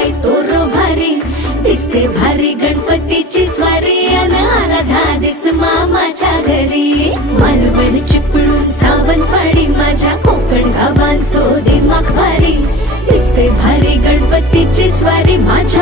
पाय तोर भारी दिसते भारी गणपतीची स्वारी अन आला धादिस मामाच्या घरी मालवण चिपळूण सावंतवाडी माझ्या कोकण गावांचो दिमाग भारी दिसते भारी गणपतीची स्वारी माझ्या